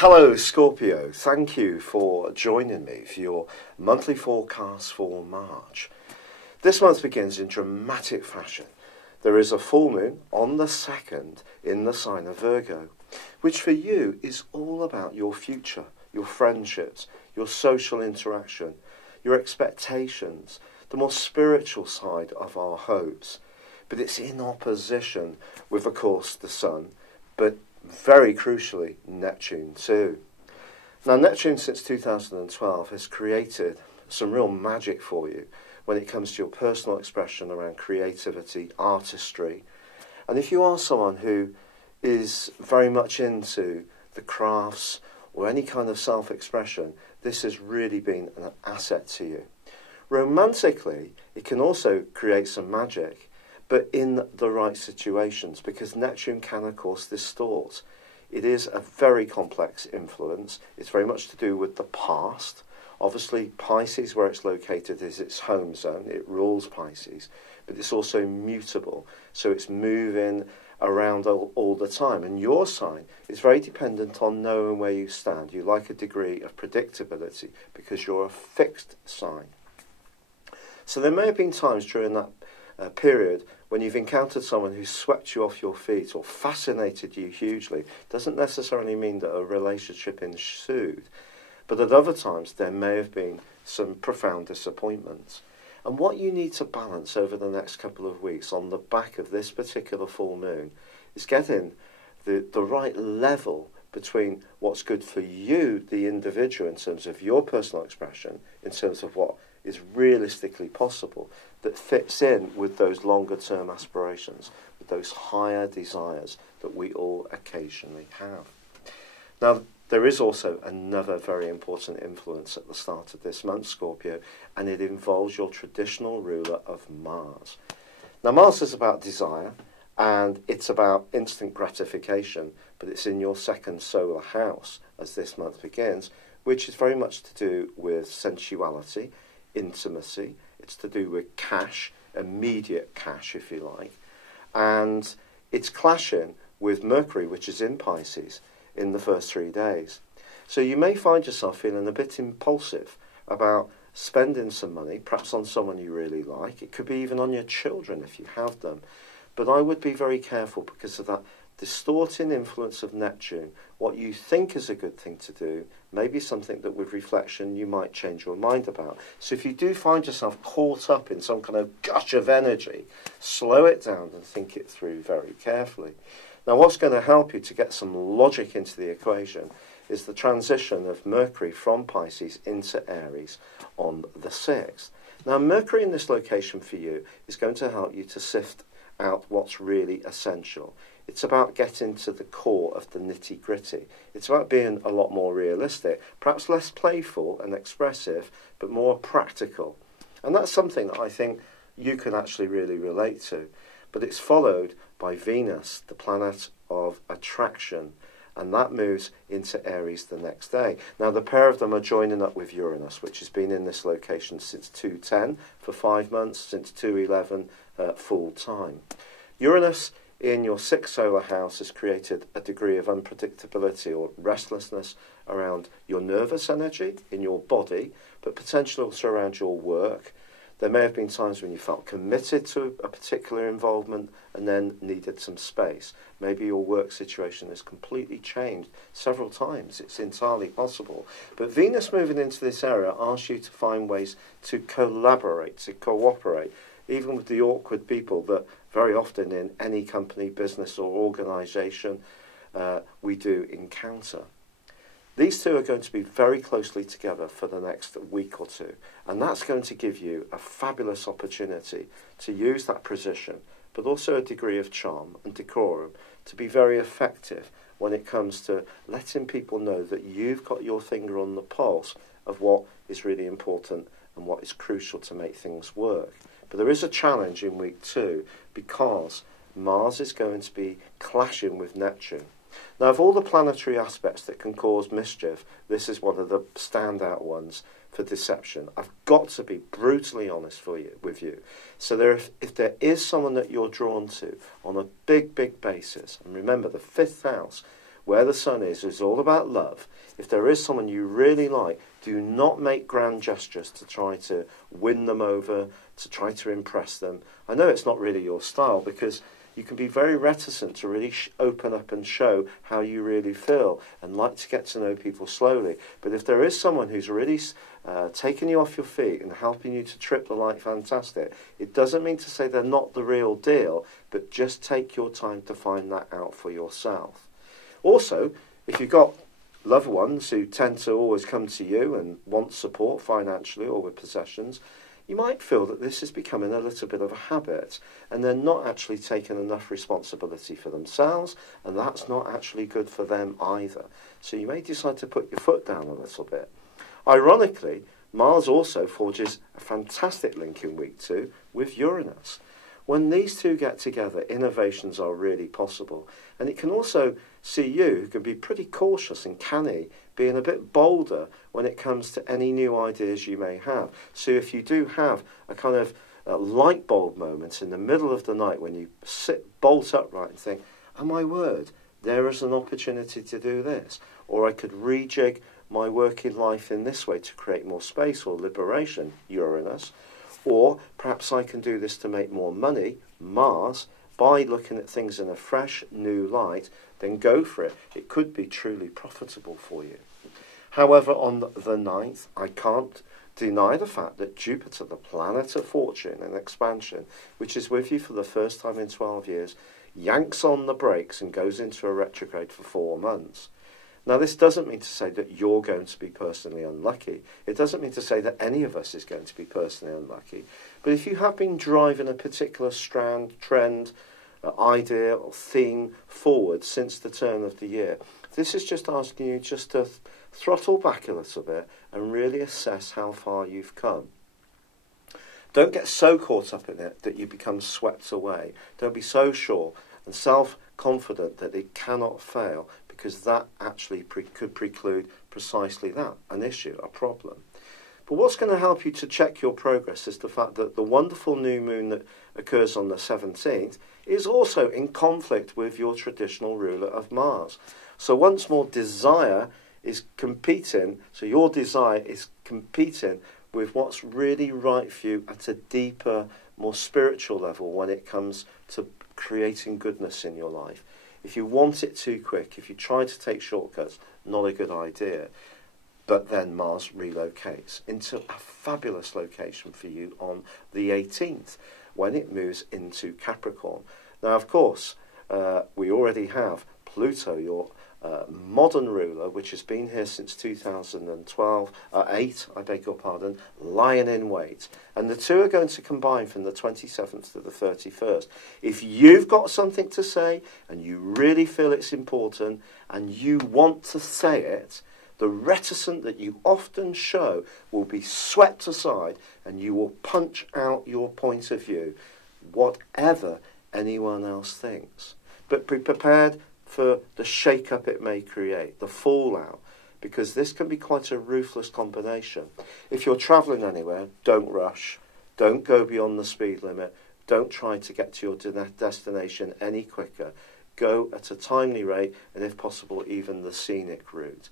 Hello Scorpio, thank you for joining me for your monthly forecast for March. This month begins in dramatic fashion. There is a full moon on the 2nd in the sign of Virgo, which for you is all about your future, your friendships, your social interaction, your expectations, the more spiritual side of our hopes. But it's in opposition with, of course, the Sun, but very crucially, Neptune too. Now, Neptune since 2012 has created some real magic for you when it comes to your personal expression around creativity, artistry. And if you are someone who is very much into the crafts or any kind of self-expression, this has really been an asset to you. Romantically, it can also create some magic, but in the right situations, because Neptune can, of course, distort. It is a very complex influence. It's very much to do with the past. Obviously, Pisces, where it's located, is its home zone. It rules Pisces, but it's also mutable. So it's moving around all the time. And your sign is very dependent on knowing where you stand. You like a degree of predictability because you're a fixed sign. So there may have been times during that period when you've encountered someone who swept you off your feet or fascinated you hugely. Doesn't necessarily mean that a relationship ensued, but at other times there may have been some profound disappointments. And what you need to balance over the next couple of weeks on the back of this particular full moon is getting the right level between what's good for you, the individual, in terms of your personal expression, in terms of what is realistically possible, that fits in with those longer term aspirations, with those higher desires that we all occasionally have. Now, there is also another very important influence at the start of this month, Scorpio, and it involves your traditional ruler of Mars. Now, Mars is about desire, and it's about instant gratification, but it's in your second solar house as this month begins, which is very much to do with sensuality, intimacy. It's to do with cash, immediate cash, if you like. And it's clashing with Mercury, which is in Pisces, in the first 3 days. So you may find yourself feeling a bit impulsive about spending some money, perhaps on someone you really like. It could be even on your children if you have them. But I would be very careful because of that distorting influence of Neptune. What you think is a good thing to do may be something that with reflection you might change your mind about. So if you do find yourself caught up in some kind of gush of energy, slow it down and think it through very carefully. Now, what's going to help you to get some logic into the equation is the transition of Mercury from Pisces into Aries on the 6th. Now, Mercury in this location for you is going to help you to sift out what's really essential. It's about getting to the core of the nitty-gritty. It's about being a lot more realistic, perhaps less playful and expressive, but more practical. And that's something that I think you can actually really relate to. But it's followed by Venus, the planet of attraction, and that moves into Aries the next day. Now, the pair of them are joining up with Uranus, which has been in this location since 210 for 5 months, since 211 full time. Uranus in your 6th solar house has created a degree of unpredictability or restlessness around your nervous energy in your body, but potentially also around your work. There may have been times when you felt committed to a particular involvement and then needed some space. Maybe your work situation has completely changed several times. It's entirely possible. But Venus moving into this area asks you to find ways to collaborate, to cooperate, even with the awkward people that very often in any company, business or organisation we do encounter. These two are going to be very closely together for the next week or two, and that's going to give you a fabulous opportunity to use that position, but also a degree of charm and decorum to be very effective when it comes to letting people know that you've got your finger on the pulse of what is really important and what is crucial to make things work. But there is a challenge in week 2 because Mars is going to be clashing with Neptune. Now, of all the planetary aspects that can cause mischief, this is one of the standout ones for deception. I've got to be brutally honest with you. So if there is someone that you're drawn to on a big basis, and remember the 5th house, where the sun is all about love. If there is someone you really like, do not make grand gestures to try to win them over, to try to impress them. I know it's not really your style, because you can be very reticent to really open up and show how you really feel and like to get to know people slowly. But if there is someone who's really taking you off your feet and helping you to trip the light, fantastic. It doesn't mean to say they're not the real deal, but just take your time to find that out for yourself. Also, if you've got loved ones who tend to always come to you and want support financially or with possessions, you might feel that this is becoming a little bit of a habit and they're not actually taking enough responsibility for themselves, and that's not actually good for them either. So you may decide to put your foot down a little bit. Ironically, Mars also forges a fantastic link in week 2 with Uranus. When these two get together, innovations are really possible. And it can also see you, who can be pretty cautious and canny, being a bit bolder when it comes to any new ideas you may have. So if you do have a kind of light bulb moment in the middle of the night when you sit bolt upright and think, oh my word, there is an opportunity to do this. Or I could rejig my working life in this way to create more space or liberation, Uranus. Or perhaps I can do this to make more money, Mars, by looking at things in a fresh, new light. Then go for it. It could be truly profitable for you. However, on the 9th, I can't deny the fact that Jupiter, the planet of fortune and expansion, which is with you for the first time in 12 years, yanks on the brakes and goes into a retrograde for 4 months. Now, this doesn't mean to say that you're going to be personally unlucky. It doesn't mean to say that any of us is going to be personally unlucky. But if you have been driving a particular strand, trend, idea or theme forward since the turn of the year, this is just asking you just to throttle back a little bit and really assess how far you've come. Don't get so caught up in it that you become swept away. Don't be so sure and self-confident that it cannot fail, because that actually could preclude precisely that, an issue, a problem. But what's going to help you to check your progress is the fact that the wonderful new moon that occurs on the 17th is also in conflict with your traditional ruler of Mars. So once more, desire is competing, so your desire is competing with what's really right for you at a deeper, more spiritual level when it comes to creating goodness in your life. If you want it too quick, if you try to take shortcuts, not a good idea. But then Mars relocates into a fabulous location for you on the 18th, when it moves into Capricorn. Now, of course, we already have Pluto, your modern ruler, which has been here since 2008, I beg your pardon, lying in wait. And the two are going to combine from the 27th to the 31st. If you've got something to say and you really feel it's important and you want to say it, the reticence that you often show will be swept aside and you will punch out your point of view, whatever anyone else thinks. But be prepared for the shake-up it may create, the fallout, because this can be quite a ruthless combination. If you're travelling anywhere, don't rush, don't go beyond the speed limit, don't try to get to your destination any quicker. Go at a timely rate, and if possible, even the scenic route.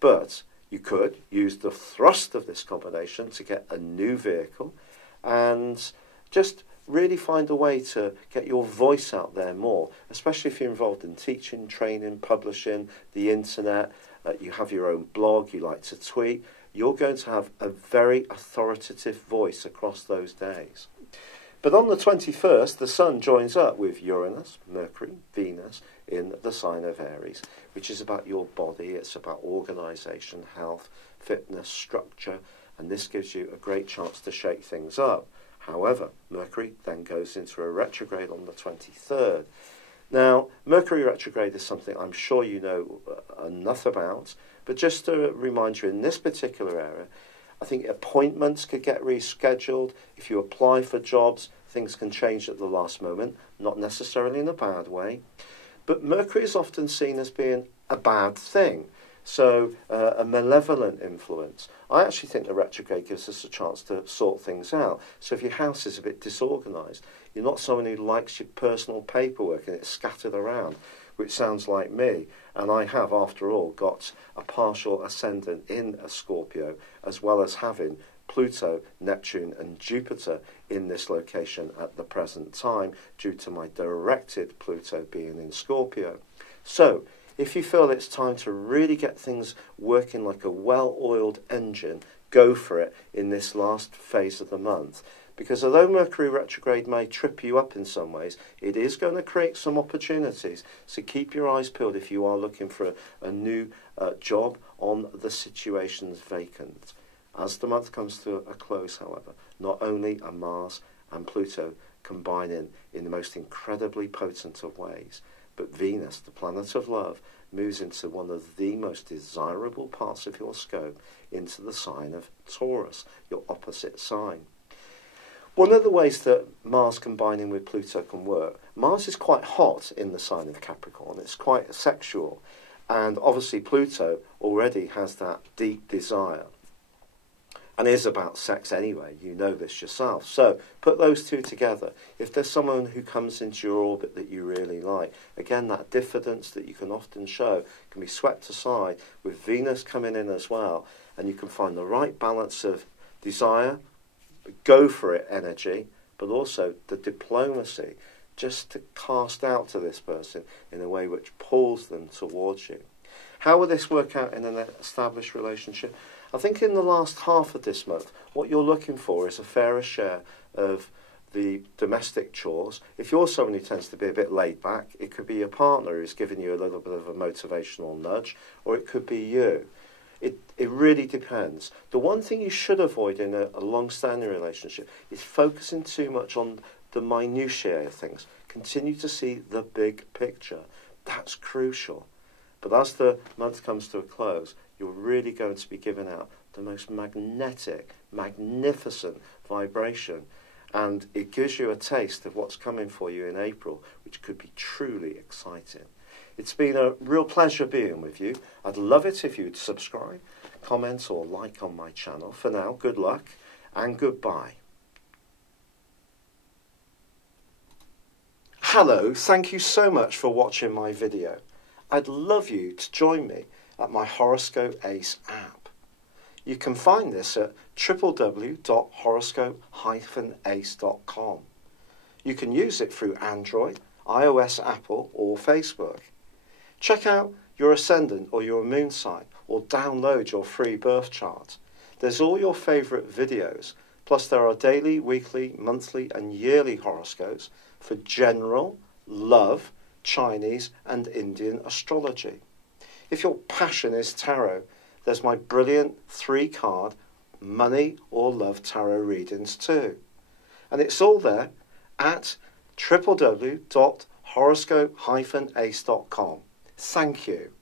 But you could use the thrust of this combination to get a new vehicle and just really find a way to get your voice out there more, especially if you're involved in teaching, training, publishing, the internet, you have your own blog, you like to tweet. You're going to have a very authoritative voice across those days. But on the 21st, the Sun joins up with Uranus, Mercury, Venus in the sign of Aries, which is about your body, it's about organisation, health, fitness, structure, and this gives you a great chance to shake things up. However, Mercury then goes into a retrograde on the 23rd. Now, Mercury retrograde is something I'm sure you know enough about, but just to remind you, in this particular area, I think appointments could get rescheduled. If you apply for jobs, things can change at the last moment, not necessarily in a bad way. But Mercury is often seen as being a bad thing, so a malevolent influence. I actually think the retrograde gives us a chance to sort things out. So if your house is a bit disorganised, you're not someone who likes your personal paperwork and it's scattered around, which sounds like me. And I have, after all, got a partial ascendant in a Scorpio, as well as having Pluto, Neptune and Jupiter in this location at the present time, due to my directed Pluto being in Scorpio. So, if you feel it's time to really get things working like a well-oiled engine, go for it in this last phase of the month. Because although Mercury retrograde may trip you up in some ways, it is going to create some opportunities. So keep your eyes peeled if you are looking for a new job on the situations vacant. As the month comes to a close, however, not only are Mars and Pluto combining in the most incredibly potent of ways, but Venus, the planet of love, moves into one of the most desirable parts of your scope, into the sign of Taurus, your opposite sign. One of the ways that Mars combining with Pluto can work, Mars is quite hot in the sign of Capricorn. It's quite sexual. And obviously Pluto already has that deep desire. And is about sex anyway, you know this yourself. So put those two together. If there's someone who comes into your orbit that you really like, again, that diffidence that you can often show can be swept aside with Venus coming in as well. And you can find the right balance of desire, go for it energy, but also the diplomacy just to cast out to this person in a way which pulls them towards you. How will this work out in an established relationship? I think in the last half of this month, what you're looking for is a fairer share of the domestic chores. If you're someone who tends to be a bit laid back, it could be your partner who's giving you a little bit of a motivational nudge, or it could be you. It really depends. The one thing you should avoid in a long-standing relationship is focusing too much on the minutiae of things. Continue to see the big picture. That's crucial. But as the month comes to a close, you're really going to be giving out the most magnetic, magnificent vibration. And it gives you a taste of what's coming for you in April, which could be truly exciting. It's been a real pleasure being with you. I'd love it if you'd subscribe, comment or like on my channel. For now, good luck and goodbye. Hello, thank you so much for watching my video. I'd love you to join me at my Horoscope Ace app. You can find this at www.horoscope-ace.com. You can use it through Android, iOS, Apple or Facebook. Check out your ascendant or your moon sign, or download your free birth chart. There's all your favourite videos, plus there are daily, weekly, monthly and yearly horoscopes for general, love, Chinese and Indian astrology. If your passion is tarot, there's my brilliant 3-card money or love tarot readings too. And it's all there at www.horoscope-ace.com. Thank you.